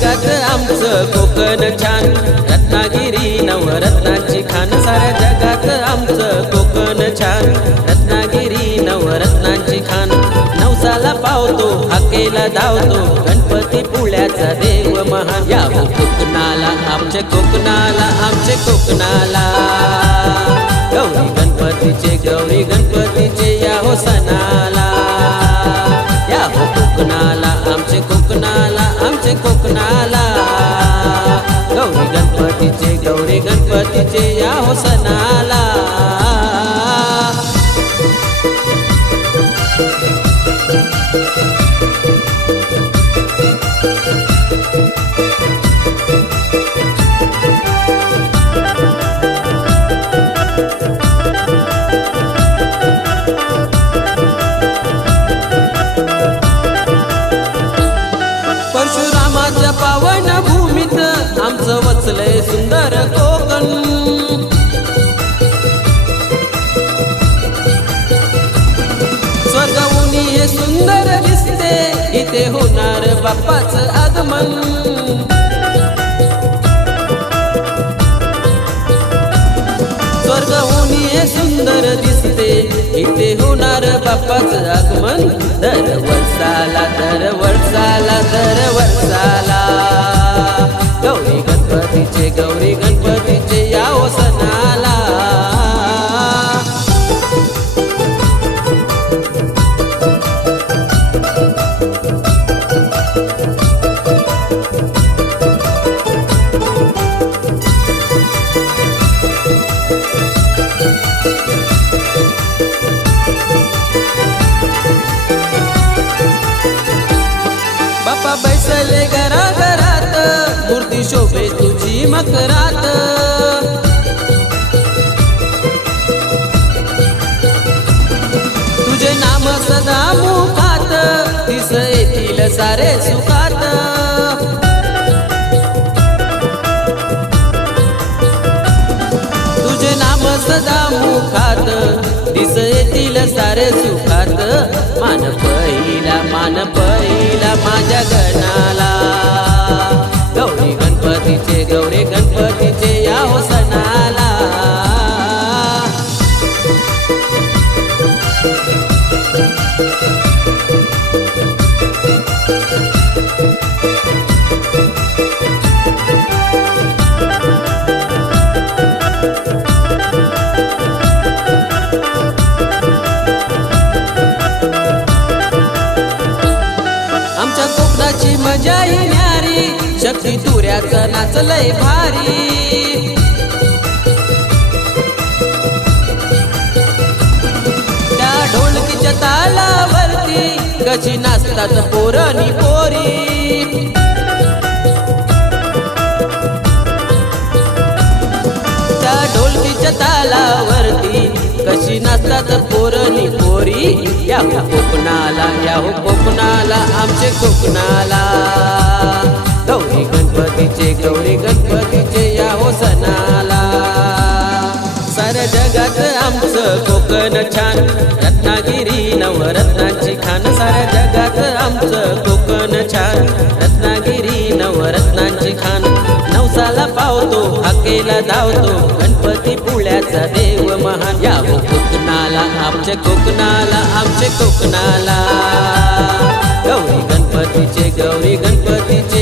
जगात आमचं कोकण छान, रत्नागिरी नवरत्नांची खान. साऱ्या जगात आमचं कोकण छान, रत्नागिरी नवरत्नांची खान. नवसाला पावतो हाकेला धावतो, गणपती पुण्याचा देव महान. या हो कोकणाला आमच्या कोकणाला, आमचे कोकणाला. गौरी गणपतीचे या हो सणाला. या हो कोकणाला आमचे कोकणाला, आमचे कोकणाला. गौरी गणपतीचे या हो सणाला. परशुरामाच्या पावन भूमीत आमचं वचलंय सुंदर कोकण. स्वर्गभूमी हे सुंदर दिसते, इथे होणार बाप्पाचं आगमन. स्वर्गभूमी हे सुंदर दिसते, इथे होणार बाप्पाचं आगमन. दर वर्षाला गौरी गणपतीचे या हो सणाला. बाप्पा बैसले घराघरात, मूर्ती शोभे तुझी मकरात. तुझे नाम सदा मुखात, दिस येतील सारे सुखात. तुझे नाम सदा मुखात, दिस येतील सारे सुखात. मान पहिला माझ्या गणाला. गौरी गणपतीचे या हो सणाला. आमच्या कोकणाची मजा ही न्यारी, शक्ती तुऱ्याचं नाचलंय भारी. त्या ढोलकीच्या तालावरती कशी नाचतात पोरणी पोरी. त्या ढोलकीच्या तालावरती कशी नाचतात पोरणी पोरी. या हो कोकणाला, या हो कोकणाला, आमचे कोकणाला. गौरी गणपतीचे या हो सणाला. साऱ्या जगात आमचं कोकण छान, रत्नागिरी नवरत्नांची खान. साऱ्या जगात आमचं कोकण छान, रत्नागिरी नवरत्नांची खान. नवसाला पावतो हाकेला धावतो, गणपती पुण्याचा देव महान. या हो कोकणाला आमचे कोकणाला, आमचे कोकणाला. गौरी गणपतीचे